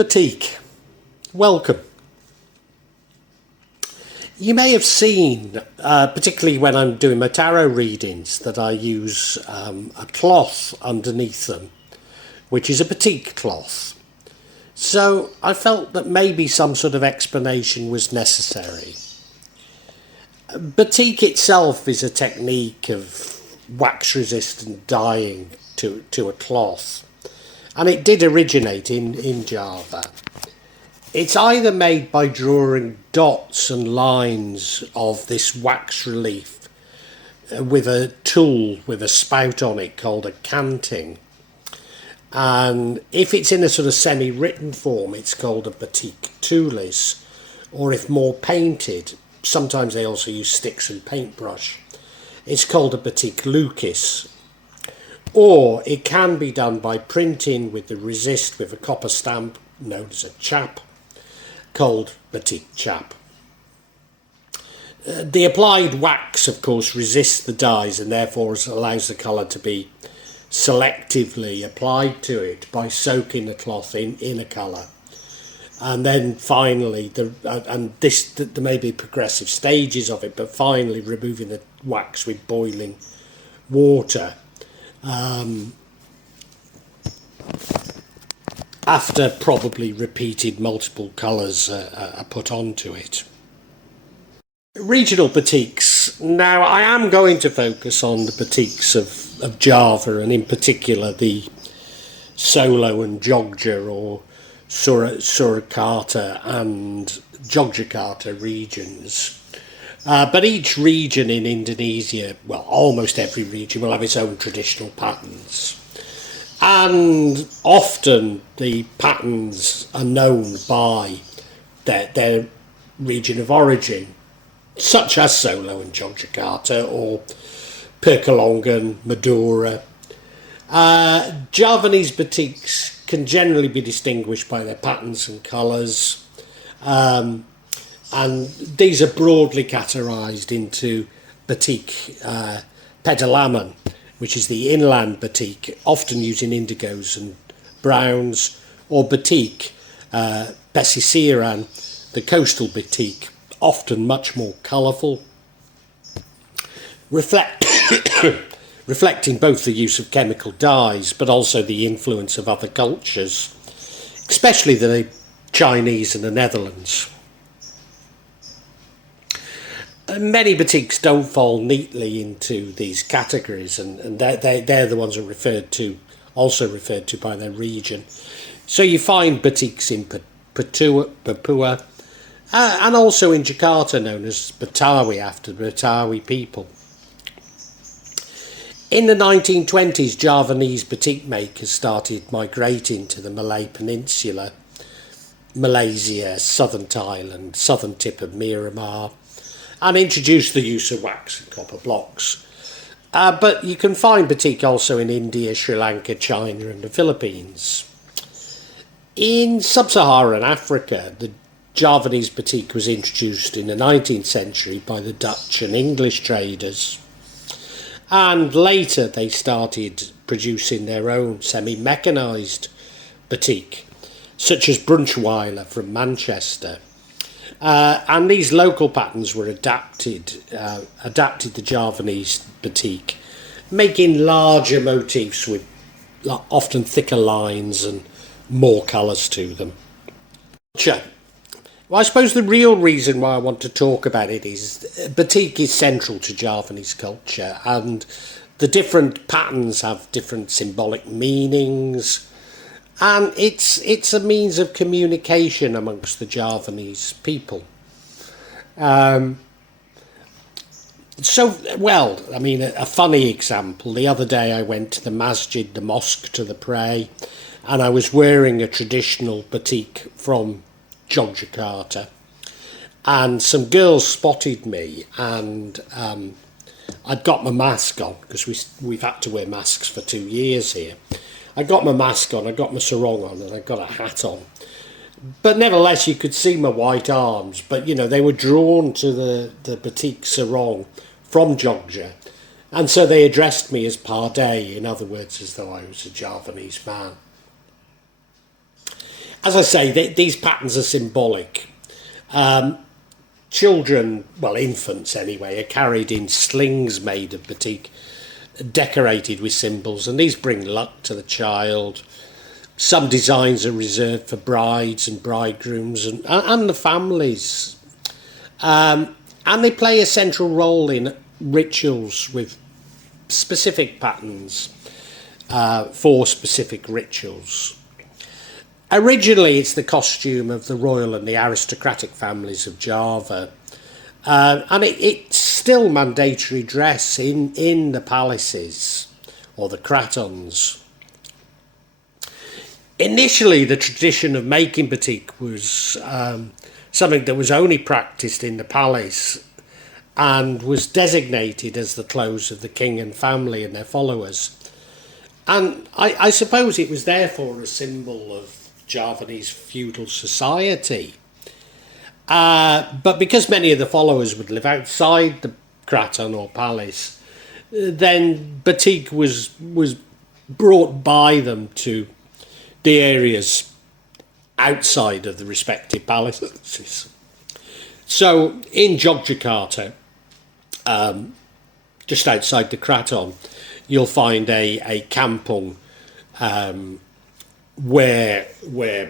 Batik, welcome. You may have seen, particularly when I'm doing my tarot readings, that I use a cloth underneath them, which is a batik cloth. So I felt that maybe some sort of explanation was necessary. Batik itself is a technique of wax-resistant dyeing to a cloth, and it did originate in Java. It's either made by drawing dots and lines of this wax relief with a tool with a spout on it called a canting. And if it's in a sort of semi-written form, it's called a Batik Tulis. Or if more painted, sometimes they also use sticks and paintbrush, it's called a Batik Lukis. Or it can be done by printing with the resist with a copper stamp known as a chap, called Batik Chap. The applied wax, of course, resists the dyes and therefore allows the colour to be selectively applied to it by soaking the cloth in a colour. And then finally, there may be progressive stages of it, but finally removing the wax with boiling water. After probably repeated multiple colours are put onto it. Regional batiks. Now I am going to focus on the batiks of Java, and in particular the Solo and Jogja or Surakarta and Yogyakarta regions. But each region in Indonesia, well, almost every region will have its own traditional patterns. And often the patterns are known by their region of origin, such as Solo and Yogyakarta or Pekalongan, Madura. Javanese batiks can generally be distinguished by their patterns and colours, and these are broadly categorised into batik pedalaman, which is the inland batik, often using indigos and browns, or batik pesisiran, the coastal batik, often much more colourful, reflecting both the use of chemical dyes but also the influence of other cultures, especially the Chinese and the Netherlands. Many batiks don't fall neatly into these categories, and they're the ones that are also referred to by their region. So you find batiks in Papua, and also in Jakarta, known as Betawi, after the Betawi people. In the 1920s, Javanese batik makers started migrating to the Malay Peninsula, Malaysia, southern Thailand, southern tip of Myanmar, and introduced the use of wax and copper blocks. But you can find batik also in India, Sri Lanka, China and the Philippines. In sub-Saharan Africa, the Javanese batik was introduced in the 19th century by the Dutch and English traders. And later they started producing their own semi-mechanised batik, such as Brunchweiler from Manchester. And these local patterns were adapted to Javanese batik, making larger motifs with often thicker lines and more colours to them. Well, I suppose the real reason why I want to talk about it is batik is central to Javanese culture, and the different patterns have different symbolic meanings. And it's a means of communication amongst the Javanese people. A funny example, the other day I went to the masjid, the mosque, to pray, and I was wearing a traditional batik from Yogyakarta. And some girls spotted me, and I'd got my mask on, because we've had to wear masks for 2 years here. I got my mask on, I got my sarong on, and I got a hat on. But nevertheless, you could see my white arms. But, they were drawn to the batik sarong from Jogja. And so they addressed me as Pardey, in other words, as though I was a Javanese man. As I say, these patterns are symbolic. Children, well, infants anyway, are carried in slings made of batik, decorated with symbols, and these bring luck to the child. Some designs are reserved for brides and bridegrooms and the families. And they play a central role in rituals with specific patterns for specific rituals. Originally, it's the costume of the royal and the aristocratic families of Java, and it's still mandatory dress in the palaces or the kratons. Initially, the tradition of making batik was something that was only practiced in the palace and was designated as the clothes of the king and family and their followers. And I suppose it was therefore a symbol of Javanese feudal society. But because many of the followers would live outside the kraton or palace, then batik was brought by them to the areas outside of the respective palaces. So in Yogyakarta, just outside the kraton, you'll find a kampung where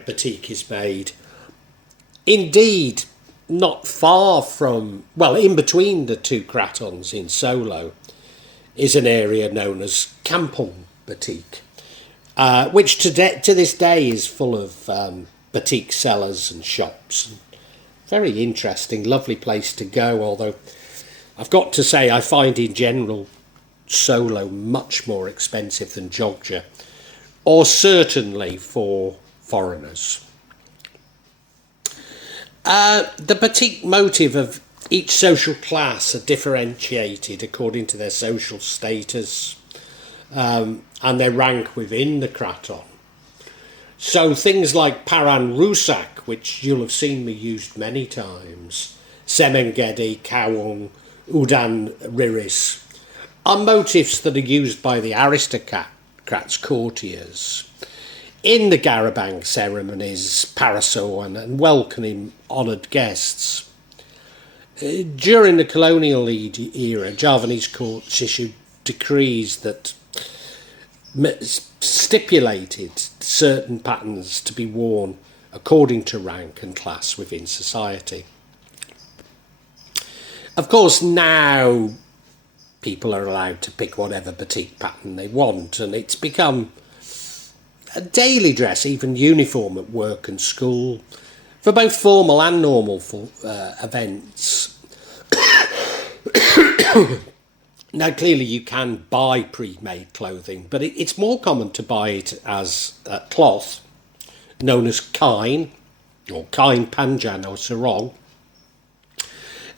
batik is made. Indeed, not far from, well, in between the two kratons in Solo is an area known as Kampung Batik, which to this day is full of batik sellers and shops. Very interesting, lovely place to go, although I've got to say I find in general Solo much more expensive than Jogja, or certainly for foreigners. The batik motif of each social class are differentiated according to their social status and their rank within the kraton. So things like paran rusak, which you'll have seen me used many times, semengedi, kawung, udan riris, are motifs that are used by the aristocrats, courtiers, in the Garabang ceremonies, parasoan, and welcoming honoured guests. During the colonial era, Javanese courts issued decrees that stipulated certain patterns to be worn according to rank and class within society. Of course, now people are allowed to pick whatever batik pattern they want, and it's become a daily dress, even uniform at work and school, for both formal and normal events. Now, clearly you can buy pre-made clothing, but it's more common to buy it as cloth, known as kain, or kain panjan or sarong,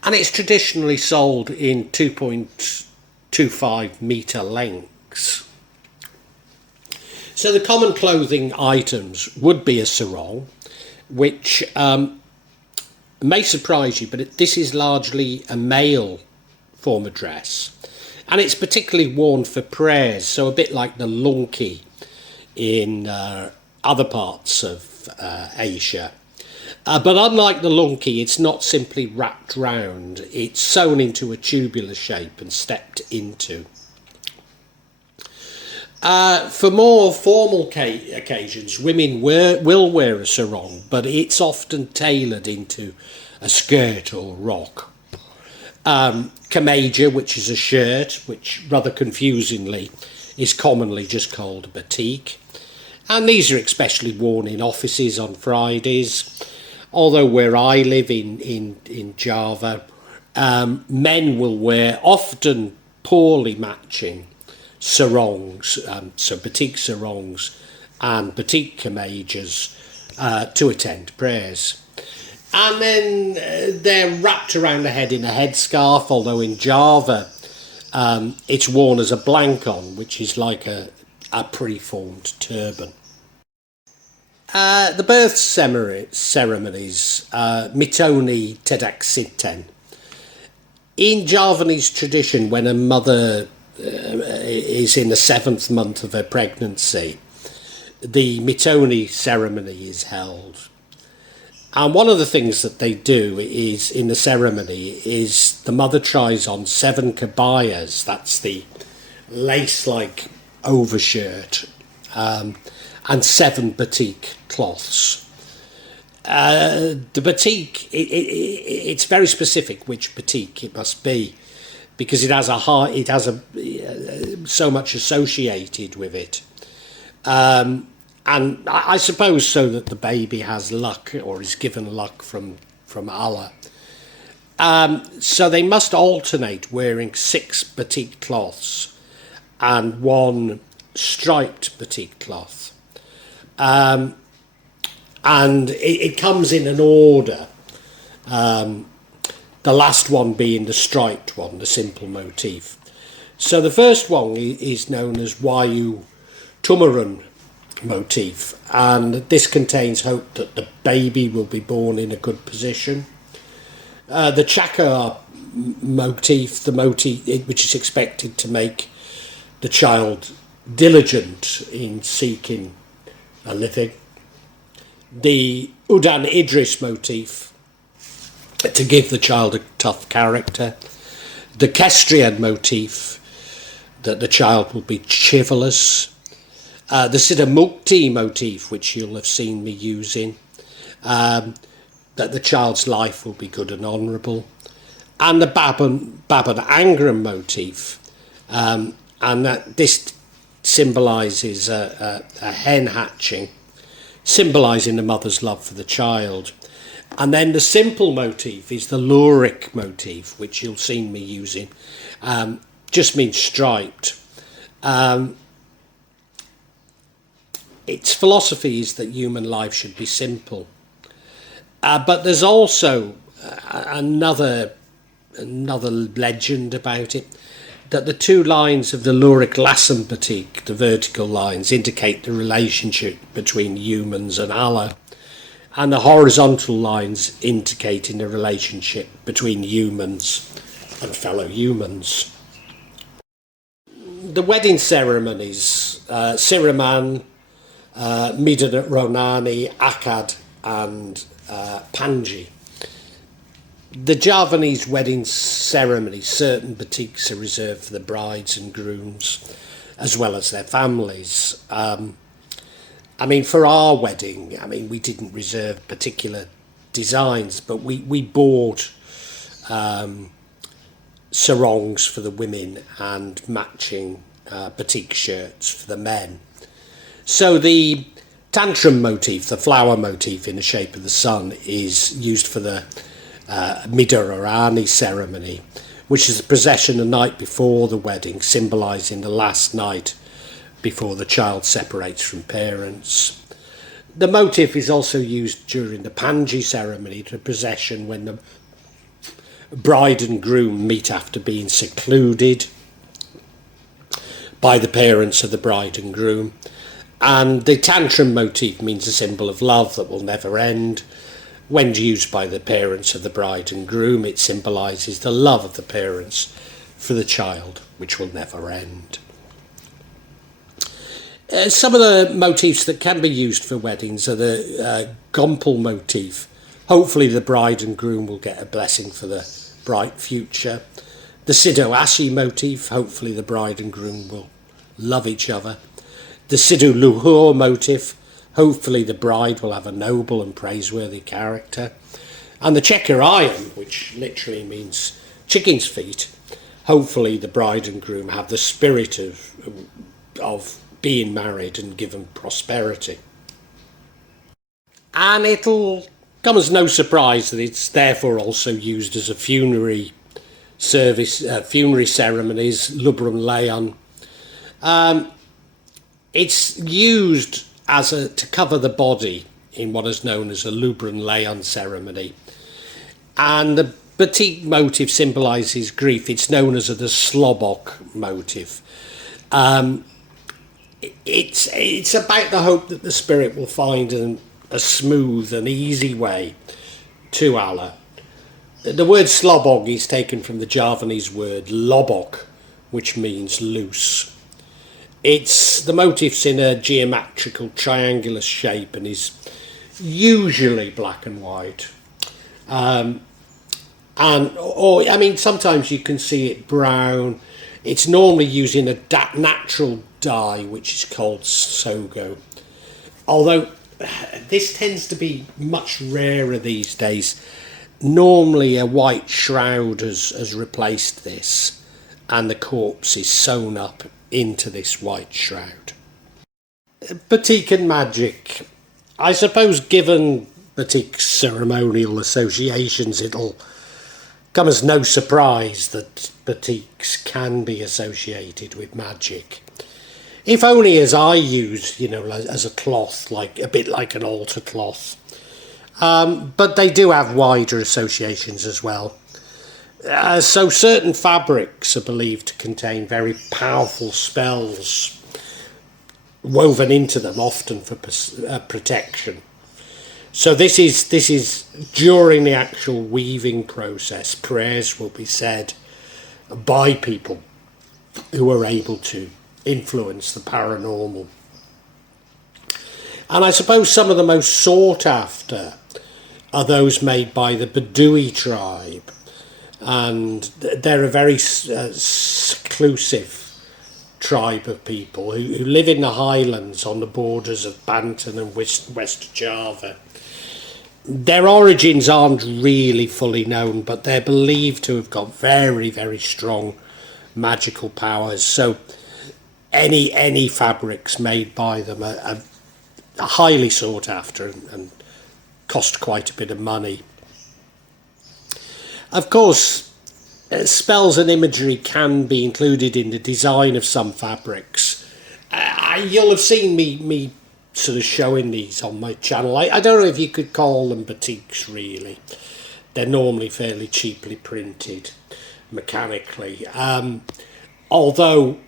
and it's traditionally sold in 2.25 metre lengths. So the common clothing items would be a sarong, which may surprise you, but this is largely a male form of dress. And it's particularly worn for prayers, so a bit like the lunki in other parts of Asia. But unlike the lunki, it's not simply wrapped round, it's sewn into a tubular shape and stepped into. For more formal occasions, women will wear a sarong, but it's often tailored into a skirt or rok. Kameja, which is a shirt, which rather confusingly is commonly just called batik. And these are especially worn in offices on Fridays. Although where I live in Java, men will wear often poorly matching sarongs, so batik sarongs and batik kamejas to attend prayers. And then they're wrapped around the head in a headscarf, although in Java it's worn as a blankon, which is like a preformed turban. The birth ceremonies, mitoni tedaksiten. In Javanese tradition, when a mother is in the 7th month of her pregnancy, the Mitoni ceremony is held. And one of the things that they do is, in the ceremony, is the mother tries on 7 kabayas, that's the lace-like overshirt, and 7 batik cloths. The batik, it's very specific which batik it must be, because it has so much associated with it. And I suppose so that the baby has luck, or is given luck from Allah. So they must alternate wearing 6 batik cloths and 1 striped batik cloth. And it comes in an order. The last one being the striped one, the simple motif. So the first one is known as Wayu Tumarun motif, and this contains hope that the baby will be born in a good position. The Chakar motif, the motif which is expected to make the child diligent in seeking a living. The Udan Idris motif, to give the child a tough character. The Kestrian motif, that the child will be chivalrous. The Siddha Mukti motif, which you'll have seen me using, that the child's life will be good and honourable. And the Baban Angram motif, and that this symbolises a hen hatching, symbolising the mother's love for the child. And then the simple motif is the Lurik motif, which you'll see me using, just means striped. Its philosophy is that human life should be simple. But there's also another legend about it, that the 2 lines of the Lurik Lasam batik, the vertical lines, indicate the relationship between humans and Allah, and the horizontal lines indicating the relationship between humans and fellow humans. The wedding ceremonies, Siraman, Midanat Ronani, Akad and Panji. The Javanese wedding ceremony, certain batiks are reserved for the brides and grooms as well as their families. I mean, for our wedding, I mean, we didn't reserve particular designs, but we bought sarongs for the women and matching batik shirts for the men. So the tantrum motif, the flower motif in the shape of the sun, is used for the Midorani ceremony, which is the procession the night before the wedding, symbolising the last night before the child separates from parents. The motif is also used during the Panji ceremony, the procession when the bride and groom meet after being secluded by the parents of the bride and groom. And the tantrum motif means a symbol of love that will never end. When used by the parents of the bride and groom, it symbolises the love of the parents for the child, which will never end. Some of the motifs that can be used for weddings are the Gompel motif. Hopefully the bride and groom will get a blessing for the bright future. The Sidhu Ashi motif, hopefully the bride and groom will love each other. The Sidhu Luhur motif, hopefully the bride will have a noble and praiseworthy character. And the Checker Iron, which literally means chicken's feet, hopefully the bride and groom have the spirit of being married and given prosperity. And it'll come as no surprise that it's therefore also used as a funerary service, funerary ceremonies, Lubrum Leon. It's used to cover the body in what is known as a Lubrum Leon ceremony. And the batik motif symbolises grief. It's known as the Slobok motif. It's about the hope that the spirit will find a smooth and easy way to Allah. The word slobog is taken from the Javanese word lobok, which means loose. The motif's in a geometrical triangular shape and is usually black and white. Or I mean, sometimes you can see it brown. It's normally using a natural dye, which is called sogo. Although this tends to be much rarer these days. Normally a white shroud has replaced this, and the corpse is sewn up into this white shroud. Batik and magic. I suppose given Batik's ceremonial associations, it'll come as no surprise that batiks can be associated with magic. If only as I use, as a cloth, like a bit like an altar cloth. But they do have wider associations as well. So certain fabrics are believed to contain very powerful spells woven into them, often for protection. So this is during the actual weaving process. Prayers will be said by people who are able to influence the paranormal. And I suppose some of the most sought after are those made by the Bedouin tribe, and they're a very seclusive tribe of people who live in the highlands on the borders of Banten and West Java. Their origins aren't really fully known, but they're believed to have got very, very strong magical powers. So any fabrics made by them are highly sought after and cost quite a bit of money. Of course, spells and imagery can be included in the design of some fabrics. You'll have seen me sort of showing these on my channel. I don't know if you could call them batiks really. They're normally fairly cheaply printed mechanically. Although,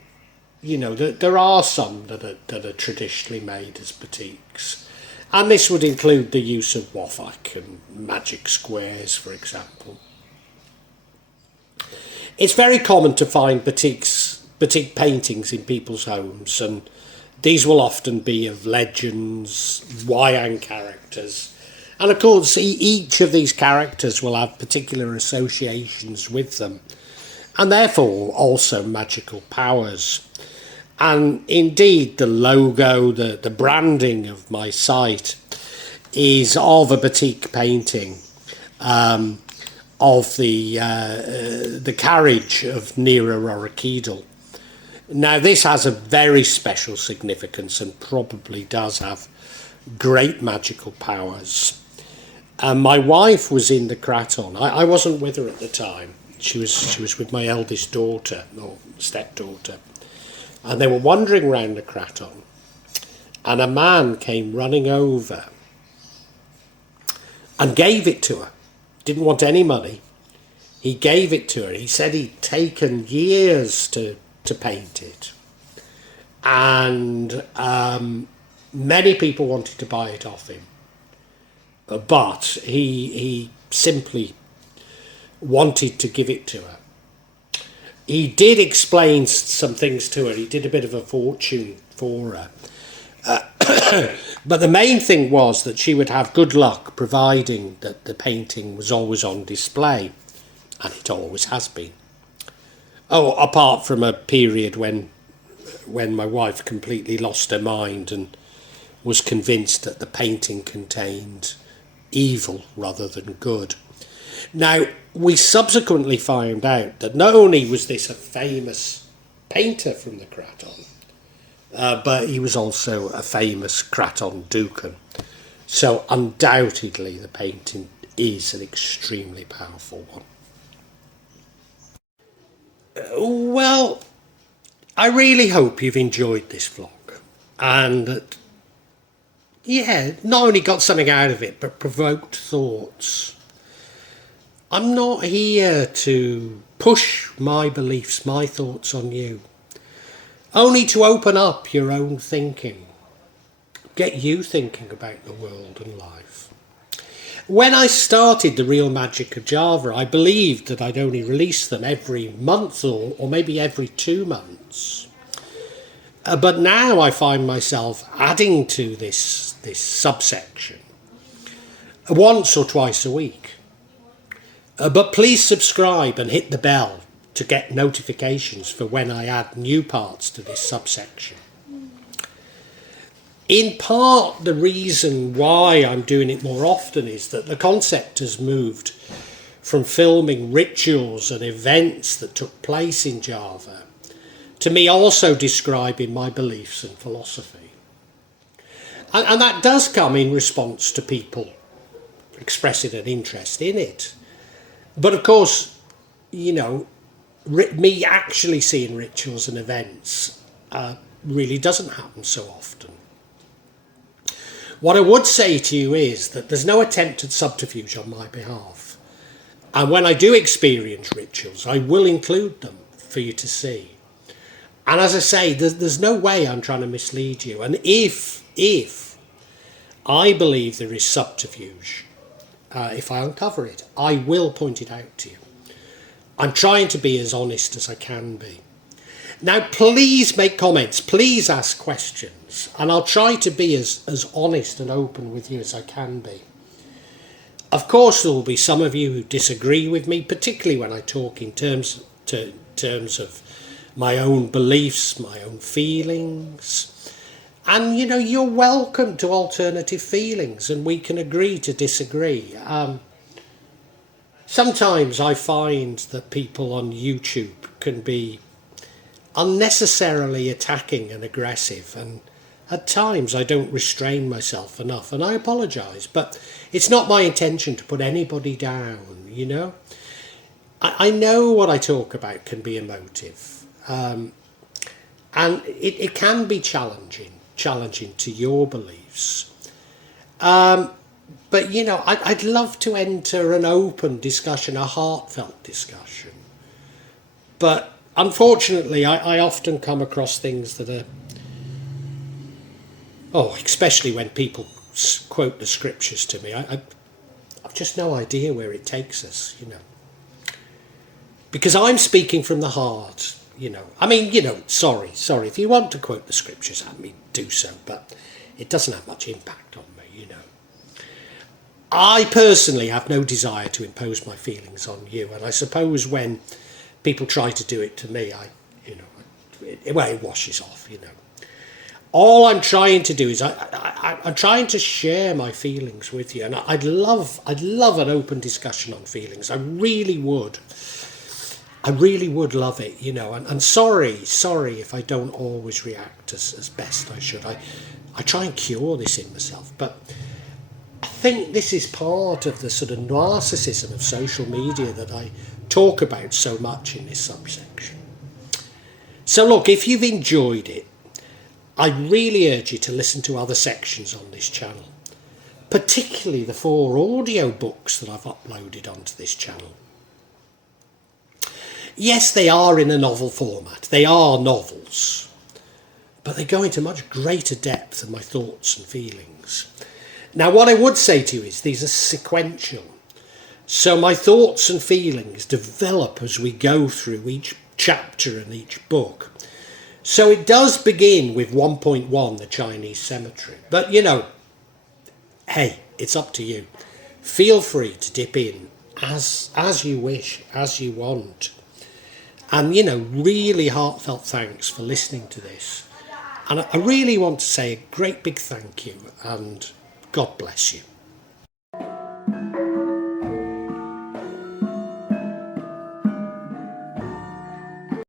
there are some that are traditionally made as batiks. And this would include the use of wafak and magic squares, for example. It's very common to find batik paintings in people's homes, and these will often be of legends, wayang characters. And of course, each of these characters will have particular associations with them, and therefore also magical powers. And indeed, the logo, the branding of my site is of a batik painting of the carriage of Nera Rorikidal. Now, this has a very special significance and probably does have great magical powers. My wife was in the kraton. I wasn't with her at the time. She was with my eldest daughter, or stepdaughter. And they were wandering round the kraton. And a man came running over and gave it to her. Didn't want any money. He gave it to her. He said he'd taken years to paint it. And many people wanted to buy it off him. But he simply wanted to give it to her. He did explain some things to her. He did a bit of a fortune for her. But the main thing was that she would have good luck, providing that the painting was always on display. And it always has been. Oh, apart from a period when my wife completely lost her mind and was convinced that the painting contained evil rather than good. Now, we subsequently found out that not only was this a famous painter from the kraton, but he was also a famous kraton dukan. So undoubtedly the painting is an extremely powerful one. Well, I really hope you've enjoyed this vlog and that, not only got something out of it, but provoked thoughts. I'm not here to push my beliefs, my thoughts on you, only to open up your own thinking, get you thinking about the world and life. When I started The Real Magic of Java, I believed that I'd only release them every month or maybe every 2 months. But now I find myself adding to this subsection once or twice a week. But please subscribe and hit the bell to get notifications for when I add new parts to this subsection. In part, the reason why I'm doing it more often is that the concept has moved from filming rituals and events that took place in Java to me also describing my beliefs and philosophy. And that does come in response to people expressing an interest in it. But of course, you know, me actually seeing rituals and events really doesn't happen so often. What I would say to you is that there's no attempt at subterfuge on my behalf. And when I do experience rituals, I will include them for you to see. And as I say, there's no way I'm trying to mislead you. And if I believe there is subterfuge, if I uncover it, I will point it out to you. I'm trying to be as honest as I can be. Now, please make comments, please ask questions, and I'll try to be as honest and open with you as I can be. Of course, there will be some of you who disagree with me, particularly when I talk in terms of my own beliefs, my own feelings. And, you know, you're welcome to alternative feelings, and we can agree to disagree. Sometimes I find that people on YouTube can be unnecessarily attacking and aggressive, and at times I don't restrain myself enough, and I apologise, but it's not my intention to put anybody down, you know. I know what I talk about can be emotive, and it can be challenging to your beliefs. But, you know, I'd love to enter an open discussion, a heartfelt discussion. But unfortunately, I often come across things that are, especially when people quote the scriptures to me, I've just no idea where it takes us, you know. Because I'm speaking from the heart, you know. I mean, you know, sorry, if you want to quote the scriptures at me, do so, but it doesn't have much impact on me, you know. I personally have no desire to impose my feelings on you, and I suppose when people try to do it to me, it washes off, you know. All I'm trying to do is I'm trying to share my feelings with you, and I'd love an open discussion on feelings. I really would love it, you know. And sorry if I don't always react as best I should. I try and cure this in myself, but I think this is part of the sort of narcissism of social media that I talk about so much in this subsection. So look, if you've enjoyed it, I really urge you to listen to other sections on this channel, particularly the 4 audio books that I've uploaded onto this channel. Yes, they are in a novel format, they are novels, but they go into much greater depth than my thoughts and feelings. Now, what I would say to you is these are sequential. So my thoughts and feelings develop as we go through each chapter and each book. So it does begin with 1.1, the Chinese cemetery. But, you know, hey, it's up to you. Feel free to dip in as you wish, as you want. And, you know, really heartfelt thanks for listening to this. And I really want to say a great big thank you, and God bless you.